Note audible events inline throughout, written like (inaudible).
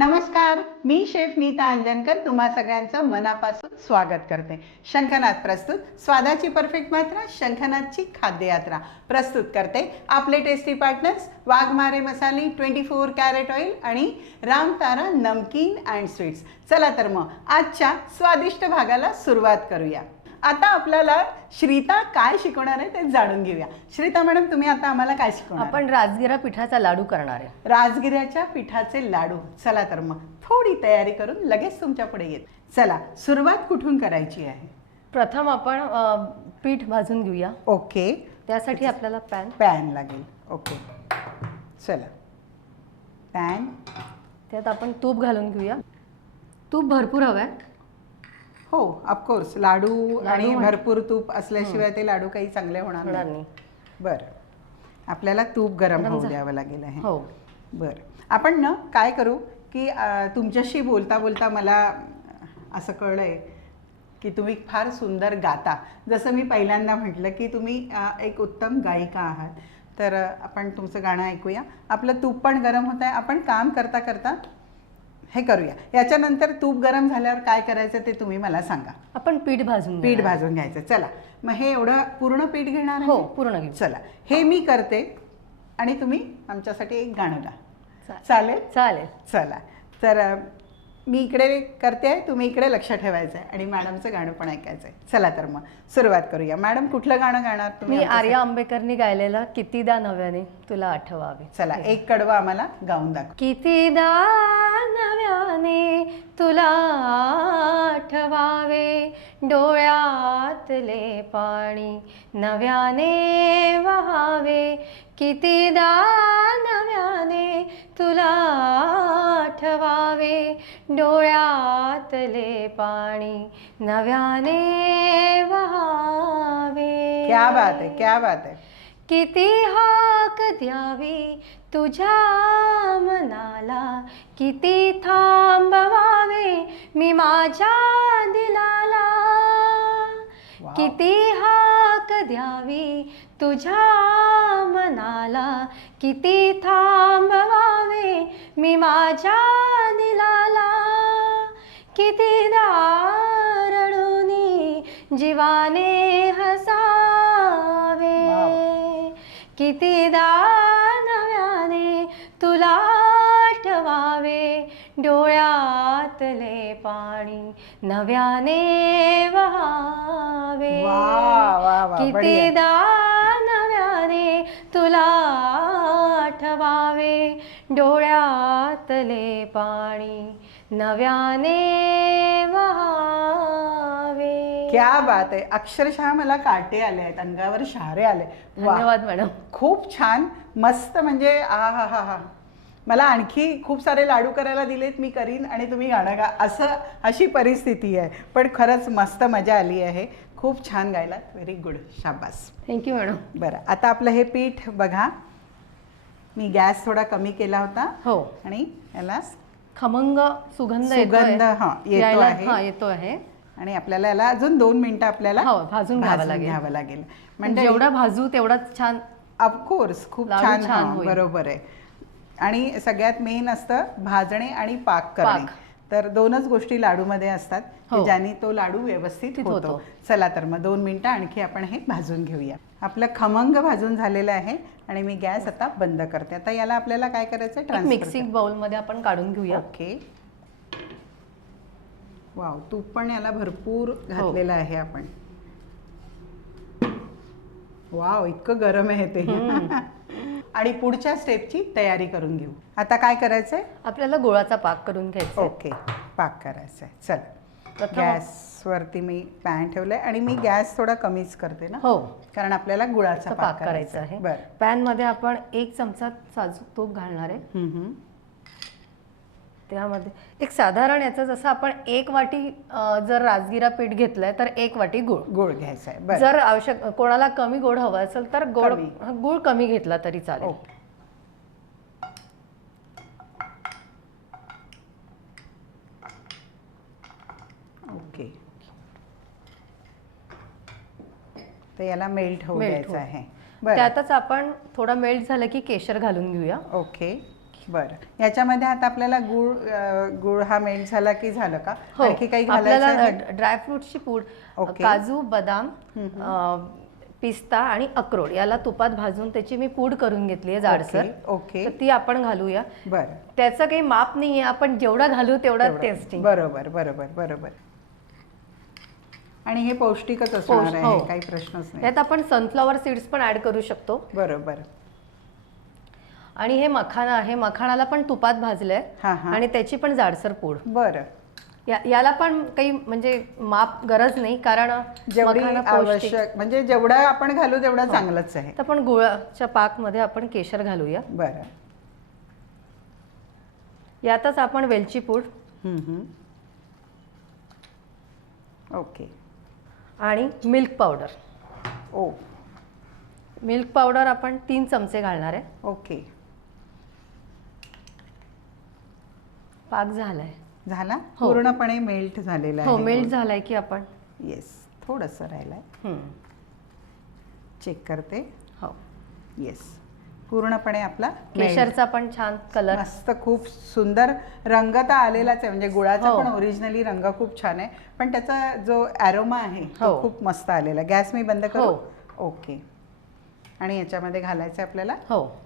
नमस्कार मी शेफ नीता अंजनकर तुम्हा सगळ्यांचं मनापासून स्वागत करते. शंखनाथ प्रस्तुत स्वादाची परफेक्ट मात्रा शंखनाथची खाद्ययात्रा. प्रस्तुत करते आपले टेस्टी पार्टनर्स वाघमारे मसाले ट्वेंटी फोर कॅरेट ऑइल आणि रामतारा नमकीन अँड स्वीट्स चला तर मग आजच्या स्वादिष्ट भागाला सुरुवात करूया. आता आपल्याला श्रीता काय शिकवणार आहे ते जाणून घेऊया. श्रीता मॅडम तुम्ही आता आम्हाला काय शिकवणार आपण राजगिरा पिठाचा लाडू करणार आहे. राजगिऱ्याच्या पिठाचे लाडू. चला तर मग थोडी तयारी करून लगेच तुमच्यापुढे येत. चला सुरुवात कुठून करायची आहे? प्रथम आपण पीठ भाजून घेऊया. ओके. त्यासाठी आपल्याला पॅन. पॅन लागेल. ओके. चला. पॅन. त्यात आपण तूप घालून घेऊया. तूप भरपूर हवं आहे हो ऑफकोर्स लाडू आणि म्हणजे- भरपूर तूप असल्याशिवाय ते लाडू काही चांगले होणार नाही. बरं. आपल्याला तूप गरम होऊ द्यावं लागेल आहे. हो. बरं. आपण ना काय करू की तुमच्याशी बोलता बोलता मला असं कळलं आहे की तुम्ही फार सुंदर गाता. जसं मी पहिल्यांदा म्हटलं की तुम्ही एक उत्तम गायिका आहात. तर आपण तुमचं गाणं ऐकूया. आपलं तूप पण गरम होत आहे आपण काम करता करता हे करूया. याच्यानंतर तूप गरम झाल्यावर काय करायचं ते तुम्ही मला सांगा. आपण पीठ भाजून पीठ घेणार. भाजून घ्यायचं. चला. मग हे एवढं पूर्ण पीठ घेणार आहे? हो पूर्ण घेऊ चला. हे मी करते आणि तुम्ही आमच्यासाठी एक गाणं गा. चा- चालेल? चालेल. चला. तर अ, मी इकडे करते आहे तुम्ही इकडे लक्ष ठेवायचं आहे आणि मॅडमचं गाणं पण ऐकायचं आहे. चला तर मग सुरुवात करूया. मॅडम कुठलं गाणं गाणार तुम्ही मी? आर्या आंबेकरनी गायलेलं कितीदा नव्याने तुला आठवावे. चला एक कडवं आम्हाला गाऊन दाखव. कितीदा नव्याने तुला आठवावे डोळ्यातले पाणी नव्याने वहावे. कितीदा नव्याने तुला आठवावे. डोळ्यातले पाणी नव्याने वहावे. क्या बात आहे क्या बात आहे किती हाक द्यावी तुझ्या मनाला. किती थांबवावे मी माझ्या दिलाला. किती हाक द्यावी. तुझ्या मनाला किती थांबवावे. मी माझ्या दिलाला किती दारणुनी जीवाने हसावे. कितीदा नव्याने तुला आठवावे. डोळ्यातले पाणी नव्याने वहावे. कितीदा नव्याने तुला आठवावे. डोळ्यातले पाणी नव्याने वहावे. क्या बात आहे. अक्षरशः मला काटे आले आहेत अंगावर शहारे आले. धन्यवाद मॅडम. खूप छान. मस्त म्हणजे आ हा हा हा. मला आणखी खूप सारे लाडू करायला दिलेत मी करीन आणि तुम्ही गाणं गा असं अशी परिस्थिती आहे. पण खरंच मस्त मजा आली आहे. खूप छान गायलात. व्हेरी गुड शाबास. थँक्यू मॅडम बरं आता आपलं हे पीठ बघा. मी गॅस थोडा कमी केला होता. हो. आणि याला खमंग सुगंध सुगंध, हा, येतो आहे. हा येतो आहे. आणि आपल्याला याला अजून दोन मिनिटं आपल्याला हो, भाजून घ्यावं लागेल. घ्यावं लागेल. म्हणजे जेवढा भाजू तेवढाच छान ऑफकोर्स खूप छान छान. बरोबर आहे. आणि सगळ्यात मेन असतं भाजणे आणि पाक करणे. पाक. तर दोनच गोष्टी लाडूमध्ये असतात की हो. ज्याने तो लाडू व्यवस्थित होतो. चला तर मग दोन मिनिटं आणखी आपण हे भाजून घेऊया. आपलं खमंग भाजून झालेलं आहे आणि मी गॅस आता बंद करते. आता याला आपल्याला काय करायचं एक मिक्सिंग बाउलमध्ये आपण काढून घेऊया. ओके. वाव तूप पण याला भरपूर हो. घातलेलं आहे आपण. वाव इतकं गरम आहे ते. (laughs) आणि पुढच्या स्टेपची तयारी करून घेऊ. आता काय करायचंय? आपल्याला गोळाचा पाक करून घ्यायचा. ओके पाक करायचा आहे चल गॅसवरती मी पॅन ठेवलंय आणि मी गॅस थोडा कमीच करते ना? हो. कारण आपल्याला गुळाचा पाक करायचा आहे. बरं. पॅनमध्ये आपण एक चमचा साजूक तूप घालणार आहे. त्यामध्ये एक साधारण याचं जसं आपण एक वाटी जर राजगिरा पीठ घेतलंय तर एक वाटी गुळ. गुळ घ्यायचा आहे जर आवश्यक कोणाला कमी गोड हवं असेल तर गोड. गुळ कमी घेतला तरी चालेल. ओके. तर याला मेल्ट होऊ द्यायचं. आहे. त्यातच आपण थोडं मेल्ट झालं की केशर घालून घेऊया. ओके. बरं. याच्यामध्ये आता आपल्याला गुळ गुळ हा मेल्ट झाला की झालं का? हो आणखी काही घालायचं आहे? आपल्याला ड्रायफ्रुटची पूड ओके. काजू बदाम अं, पिस्ता आणि अक्रोड याला तुपात भाजून त्याची मी पूड करून घेतली आहे जाडसर. ओके, तर ती आपण घालूया. बरं. त्याचं काही माप नाहीये आपण जेवढा घालू तेवढा तेवढं. टेस्टिंग बरोबर बरोबर बरोबर. आणि हे पौष्टिकच असणार पौष्ट- आहे हो. काही प्रश्नच नाही. त्यात आपण सनफ्लॉवर सीड्स पण ऍड करू शकतो. बरोबर. आणि हे मखाना आहे मखाणाला पण तुपात भाजलंय हा, हा. आणि त्याची पण जाडसर पूड. बरं. या- याला पण काही म्हणजे माप गरज नाही कारण जेवढी पौष्टिक. आवश्यक म्हणजे जेवढं आपण घालू तेवढं चांगलंच आहे. तर पण गुळाच्या पाकमध्ये आपण केशर घालूया. बरं. यातच आपण वेलची पूड. हम्म, हम्म. ओके. आणि मिल्क पावडर. ओ. मिल्क पावडर आपण तीन चमचे घालणार आहे. ओके. पाक झालाय. झाला? हो. पूर्णपणे मेल्ट झालेला हो आहे. मेल्ट झालाय की आपण. येस थोडंसं राहिलंय. हम्म. चेक करते. हो. येस पूर्णपणे आपला melt. केशरचा पण छान कलर. मस्त खूप सुंदर रंग तर आलेलाच आहे. म्हणजे गुळाचा हो. पण ओरिजिनली रंग खूप छान आहे. पण त्याचा जो ॲरोमा आहे तो हो. खूप मस्त आलेला गॅस मी बंद करू. ओके. आणि याच्यामध्ये घालायचं आहे आपल्याला? हो.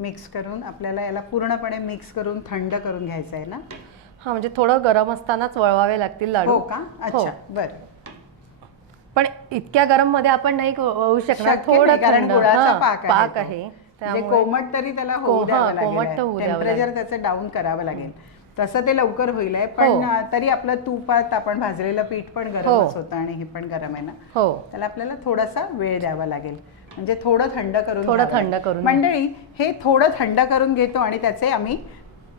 मिक्स करून आपल्याला याला पूर्णपणे मिक्स करून थंड करून घ्यायचं आहे ना? हा म्हणजे थोडं गरम असतानाच वळवावे लागतील लाडू. हो का? अच्छा बरं. पण इतक्या गरममध्ये आपण नाही वळवू शकणार शक्य थोडं नाही, कारण थंड. गुळाचा हा, पाक आहे पाक तो. आहे. म्हणजे त्यामुळे कोमट तरी त्याला को- होऊ द्यावं हा, कोमट तर होऊ द्यावं टेम्परेचर त्याचं डाऊन करावं लागेल. तसं ते लवकर होईल आहे पण हो. अं, तरी आपलं तुपात आपण भाजलेलं पीठ पण गरमच होतं आणि हे पण गरम आहे ना? हो. त्याला आपल्याला थोडासा वेळ द्यावा लागेल. म्हणजे थोडं थंड करून थोडं थंड. करून मंडळी हे थोडं थंड करून घेतो आणि त्याचे आम्ही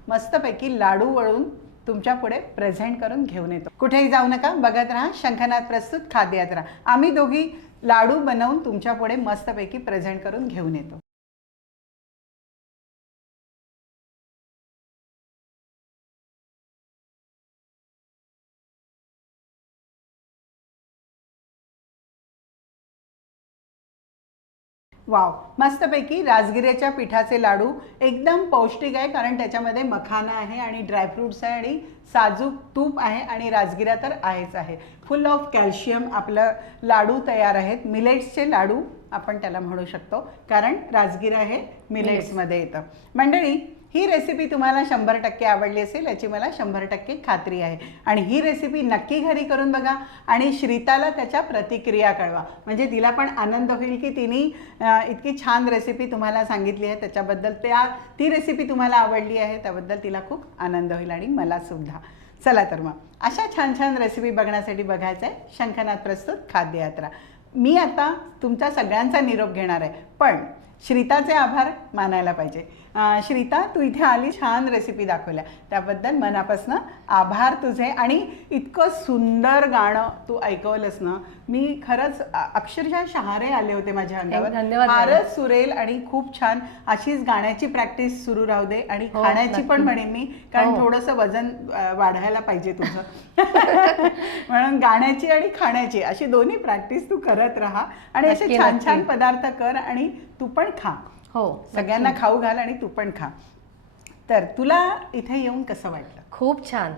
मस्तपैकी लाडू वळून तुमच्यापुढे प्रेझेंट करून घेऊन येतो. कुठेही जाऊ नका बघत राहा शंखनाथ प्रस्तुत खाद्ययात्रा आम्ही दोघी लाडू बनवून तुमच्यापुढे मस्तपैकी प्रेझेंट करून घेऊन येतो. वाव मस्तपैकी राजगिऱ्याच्या पिठाचे लाडू एकदम पौष्टिक आहे कारण त्याच्यामध्ये मखाना आहे आणि ड्रायफ्रुट्स आहे आणि साजूक तूप आहे आणि राजगिरा तर आहेच आहे. फुल ऑफ कॅल्शियम आपलं लाडू तयार आहेत. मिलेट्सचे लाडू आपण त्याला म्हणू शकतो कारण राजगिरा हे मिलेट्समध्ये येतं. मंडळी ही रेसिपी तुम्हाला शंभर टक्के आवडली असेल याची मला शंभर टक्के खात्री आहे. आणि ही रेसिपी नक्की घरी करून बघा आणि श्रीताला त्याच्या प्रतिक्रिया कळवा. म्हणजे तिला पण आनंद होईल की तिने इतकी छान रेसिपी तुम्हाला सांगितली आहे. त्याच्याबद्दल त्या ती रेसिपी तुम्हाला आवडली आहे त्याबद्दल तिला खूप आनंद होईल आणि मला सुद्धा. चला तर मग अशा छान छान रेसिपी बघण्यासाठी बघायचं आहे शंखनाथ प्रस्तुत खाद्ययात्रा. मी आता तुमच्या सगळ्यांचा निरोप घेणार आहे. पण श्रीताचे आभार मानायला पाहिजे. श्रीता तू इथे आली छान रेसिपी दाखवल्या. त्याबद्दल मनापासून आभार तुझे. आणि इतकं सुंदर गाणं तू ऐकवलंस ना मी खरंच अक्षरशः शहारे आले होते माझ्या अंगावर. फारच सुरेल आणि खूप छान अशीच गाण्याची प्रॅक्टिस सुरू राहू दे आणि हो, खाण्याची पण. म्हणेन मी कारण हो. थोडंसं वजन वाढायला पाहिजे तुझं. (laughs) म्हणून गाण्याची आणि खाण्याची अशी दोन्ही प्रॅक्टिस तू करत राहा. आणि असे छान. छान पदार्थ कर आणि तू पण खा. हो सगळ्यांना खाऊ घाल आणि तू पण खा. तर तुला इथे येऊन कसं वाटलं? खूप छान.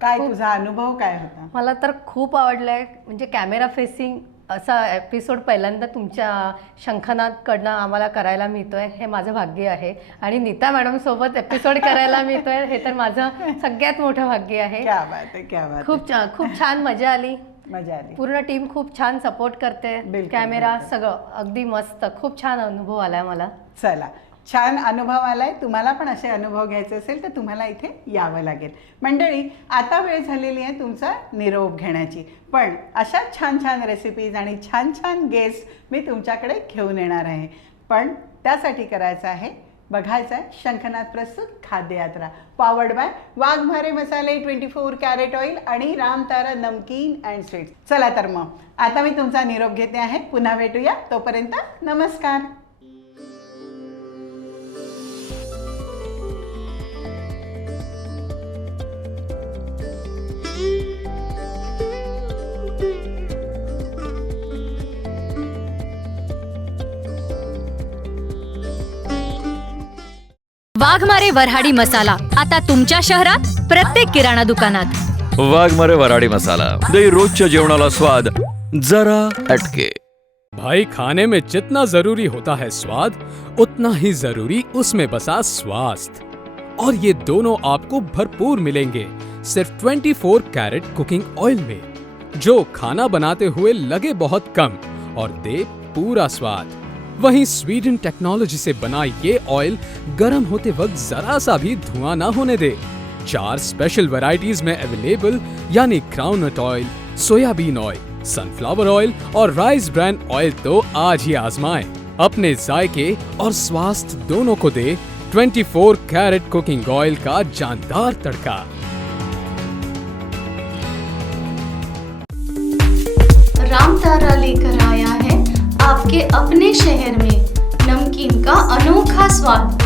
काय तुझा अनुभव काय होता? मला तर खूप आवडलंय. म्हणजे कॅमेरा फेसिंग असा एपिसोड पहिल्यांदा तुमच्या शंखनाथकडनं आम्हाला करायला मिळतोय हे माझं भाग्य आहे. आणि नीता मॅडम सोबत एपिसोड करायला मिळतोय हे तर माझं सगळ्यात मोठं भाग्य आहे. क्या बात आहे क्या बात आहे. खूप छान खूप छान मजा आली. मजा आली. पूर्ण टीम खूप छान सपोर्ट करते. कॅमेरा. सगळं अगदी मस्त. खूप छान अनुभव आलाय मला. चला छान अनुभव आलाय. तुम्हाला पण असे अनुभव घ्यायचे असेल तर तुम्हाला इथे यावं लागेल. मंडळी आता वेळ झालेली आहे तुमचा निरोप घेण्याची. पण अशा छान छान रेसिपीज आणि छान छान गेस्ट मी तुमच्याकडे घेऊन येणार आहे. पण त्यासाठी करायचं आहे बघायचं आहे. शंखनाथ प्रस्तुत खाद्ययात्रा. पॉवर्ड बाय वाघमारे मसाले ट्वेंटी फोर कॅरेट ऑइल आणि रामतारा नमकीन अँड स्वीट्स चला तर मग आता मी तुमचा निरोप घेते आहे. पुन्हा भेटूया. तोपर्यंत नमस्कार. वाघमारे वऱ्हाडी मसाला. आता तुमच्या शहरात प्रत्येक किराणा दुकानात. वाघमारे वराडी मसाला. दे रोजच्या जेवणाला स्वाद जरा अटके. भाई खाने में जितना ज़रूरी होता है स्वाद उतना ही ज़रूरी उसमें बसा स्वास्थ्य. और ये दोनों आपको भरपूर मिलेंगे सिर्फ़ 24 कैरेट कुकिंग ऑयल में जो खाना बनाते हुए लगे बहुत कम और दे पूरा स्वाद. वहीं स्वीडन टेक्नोलॉजी से बना ये ऑयल गर्म होते वक्त जरा सा भी धुआँ ना होने दे। चार स्पेशल वैरायटीज में अवेलेबल यानी groundnut oil soybean oil sunflower oil और राइस ब्रांड ऑयल तो आज ही आजमाएँ। अपने जायके और स्वास्थ्य दोनों को दे 24 कैरेट कुकिंग ऑयल का जानदार तड़का। आपके अपने शहर में नमकीन का अनोखा स्वाद।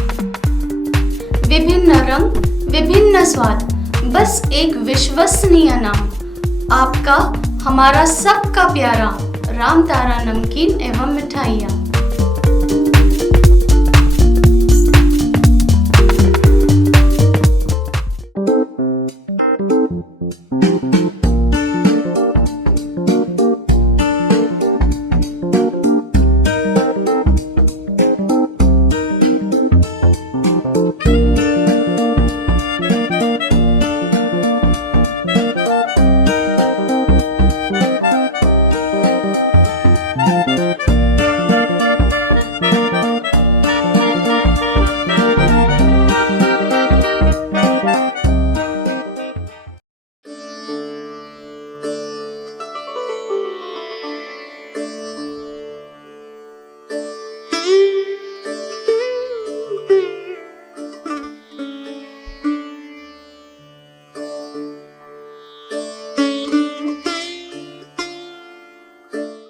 विभिन्न रंग, विभिन्न स्वाद, बस एक विश्वसनीय नाम। आपका, हमारा सबका प्यारा राम तारा नमकीन एवं मिठाइयाँ।